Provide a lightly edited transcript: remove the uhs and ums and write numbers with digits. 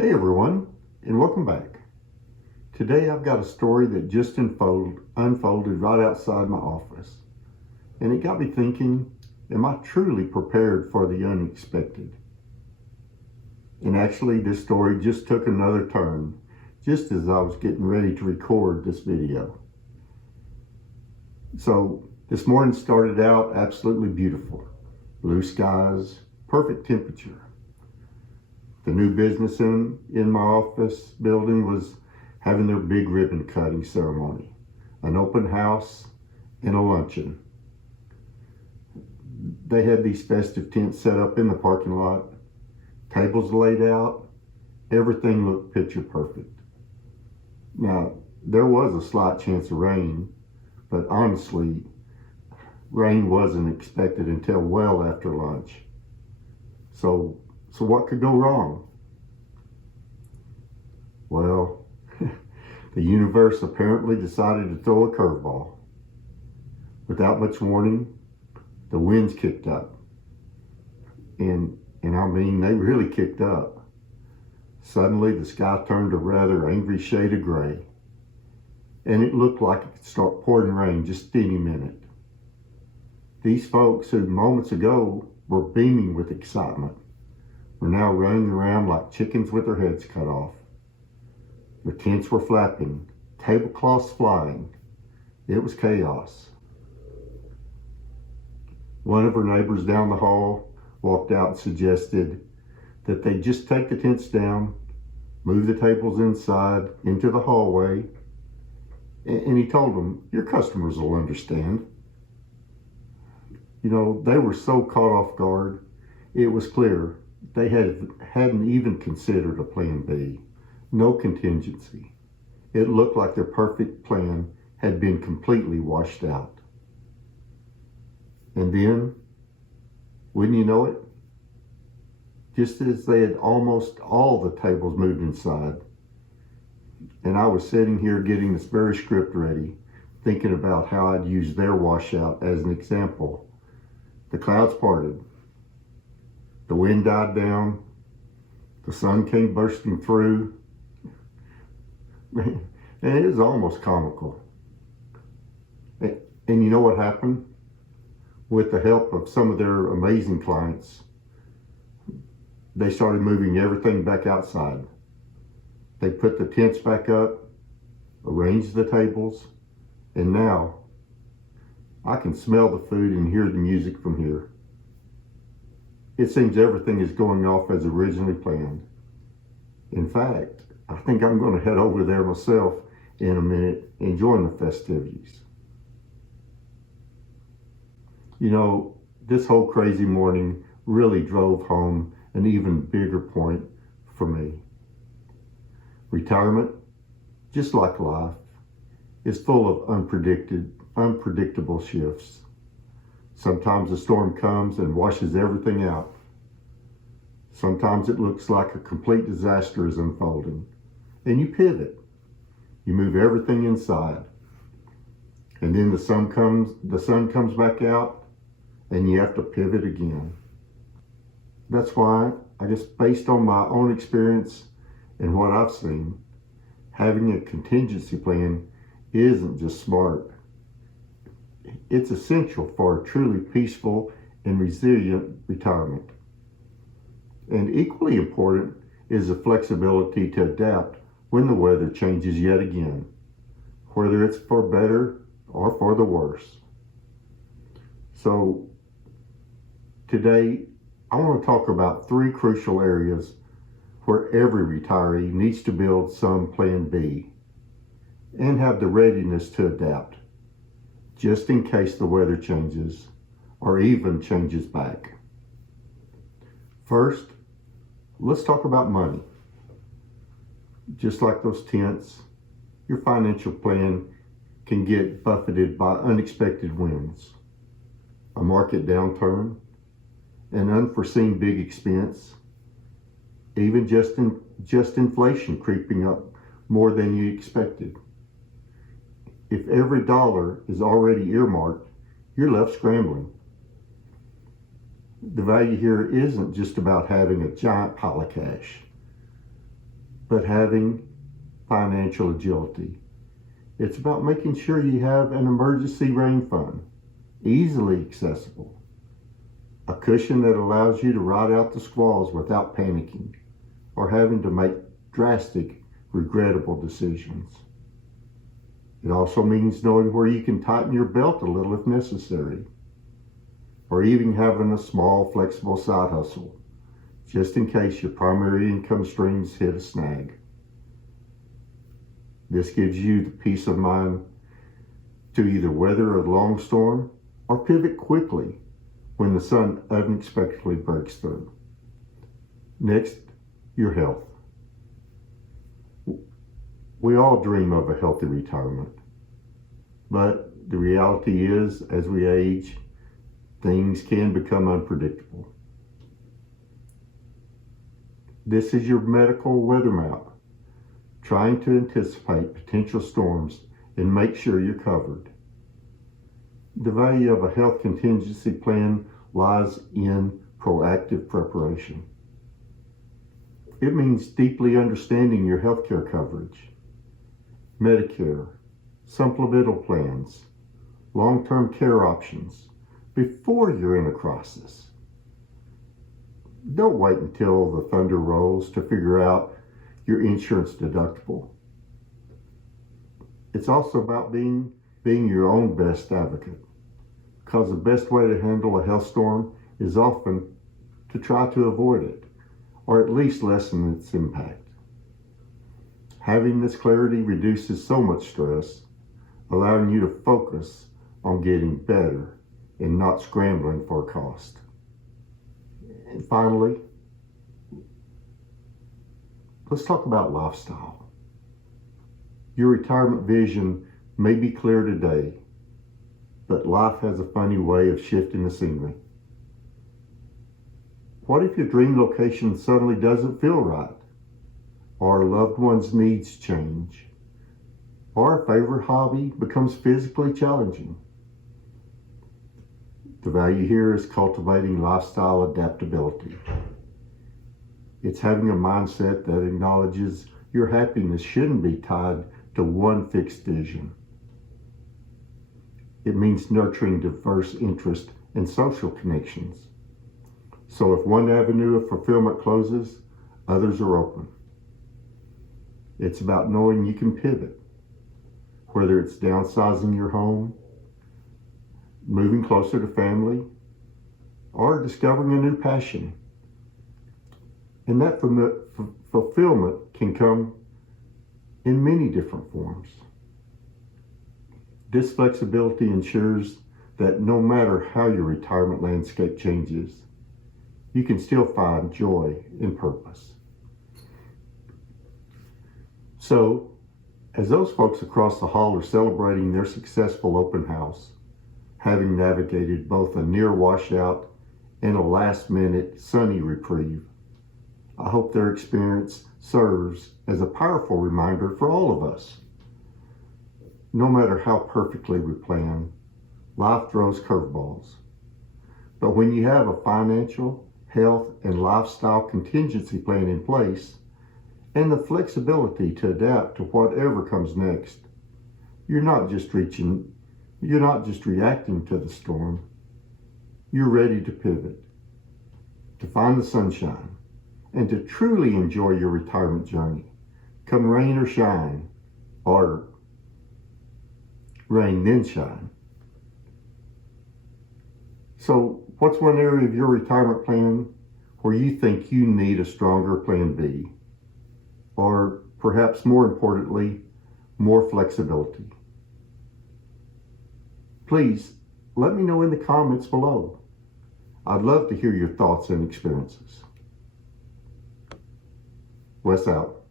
Hey everyone, and welcome back. Today I've got a story that just unfolded right outside my office. And it got me thinking, am I truly prepared for the unexpected? And actually this story just took another turn, just as I was getting ready to record this video. So this morning started out absolutely beautiful. Blue skies, perfect temperature. The new business in my office building was having their big ribbon cutting ceremony, an open house, and a luncheon. They had these festive tents set up in the parking lot, tables laid out, everything looked picture perfect. Now, there was a slight chance of rain, but honestly, rain wasn't expected until well after lunch. So what could go wrong? Well, the universe apparently decided to throw a curveball. Without much warning, the winds kicked up. And I mean, they really kicked up. Suddenly, the sky turned a rather angry shade of gray. And it looked like it could start pouring rain just any minute. These folks who moments ago were beaming with excitement were now running around like chickens with their heads cut off. Their tents were flapping, tablecloths flying. It was chaos. One of her neighbors down the hall walked out and suggested that they just take the tents down, move the tables inside into the hallway, and he told them, your customers will understand. You know, they were so caught off guard, it was clear they hadn't even considered a plan B. No contingency. It looked like their perfect plan had been completely washed out. And then, wouldn't you know it, just as they had almost all the tables moved inside, and I was sitting here getting this very script ready, thinking about how I'd use their washout as an example, the clouds parted. The wind died down. The sun came bursting through. And it was almost comical. And you know what happened? With the help of some of their amazing clients, they started moving everything back outside. They put the tents back up, arranged the tables, and now I can smell the food and hear the music from here. It seems everything is going off as originally planned. In fact, I think I'm going to head over there myself in a minute and join the festivities. You know, this whole crazy morning really drove home an even bigger point for me. Retirement, just like life, is full of unpredictable shifts. Sometimes a storm comes and washes everything out. Sometimes it looks like a complete disaster is unfolding. And you pivot. You move everything inside. And then the sun comes back out, and you have to pivot again. That's why, I guess based on my own experience and what I've seen, having a contingency plan isn't just smart. It's essential for a truly peaceful and resilient retirement. And equally important is the flexibility to adapt when the weather changes yet again, whether it's for better or for the worse. So today, I want to talk about 3 crucial areas where every retiree needs to build some plan B and have the readiness to adapt, just in case the weather changes or even changes back. First, let's talk about money. Just like those tents, your financial plan can get buffeted by unexpected winds, a market downturn, an unforeseen big expense, even just inflation creeping up more than you expected. If every dollar is already earmarked, you're left scrambling. The value here isn't just about having a giant pile of cash. but having financial agility. It's about making sure you have an emergency rain fund, easily accessible, a cushion that allows you to ride out the squalls without panicking or having to make drastic, regrettable decisions. It also means knowing where you can tighten your belt a little if necessary, or even having a small, flexible side hustle, just in case your primary income streams hit a snag. This gives you the peace of mind to either weather a long storm or pivot quickly when the sun unexpectedly breaks through. Next, your health. We all dream of a healthy retirement, but the reality is, as we age, things can become unpredictable. This is your medical weather map, trying to anticipate potential storms and make sure you're covered. The value of a health contingency plan lies in proactive preparation. It means deeply understanding your healthcare coverage, Medicare, supplemental plans, long-term care options before you're in a crisis. Don't wait until the thunder rolls to figure out your insurance deductible. It's also about being your own best advocate, because the best way to handle a health storm is often to try to avoid it, or at least lessen its impact. Having this clarity reduces so much stress, allowing you to focus on getting better and not scrambling for cost. And finally, let's talk about lifestyle. Your retirement vision may be clear today, but life has a funny way of shifting the scenery. What if your dream location suddenly doesn't feel right? Or a loved one's needs change? Or a favorite hobby becomes physically challenging? The value here is cultivating lifestyle adaptability. It's having a mindset that acknowledges your happiness shouldn't be tied to one fixed vision. It means nurturing diverse interests and social connections. So if one avenue of fulfillment closes, others are open. It's about knowing you can pivot, whether it's downsizing your home, moving closer to family, or discovering a new passion. And that fulfillment can come in many different forms. This flexibility ensures that no matter how your retirement landscape changes, you can still find joy and purpose. So, as those folks across the hall are celebrating their successful open house, having navigated both a near washout and a last-minute sunny reprieve, I hope their experience serves as a powerful reminder for all of us. No matter how perfectly we plan, life throws curveballs. But when you have a financial, health, and lifestyle contingency plan in place, and the flexibility to adapt to whatever comes next, you're not just reacting You're not just reacting to the storm. You're ready to pivot, to find the sunshine, and to truly enjoy your retirement journey, come rain or shine, or rain then shine. So, what's one area of your retirement plan where you think you need a stronger plan B? Or perhaps more importantly, more flexibility? Please let me know in the comments below. I'd love to hear your thoughts and experiences. Wes out.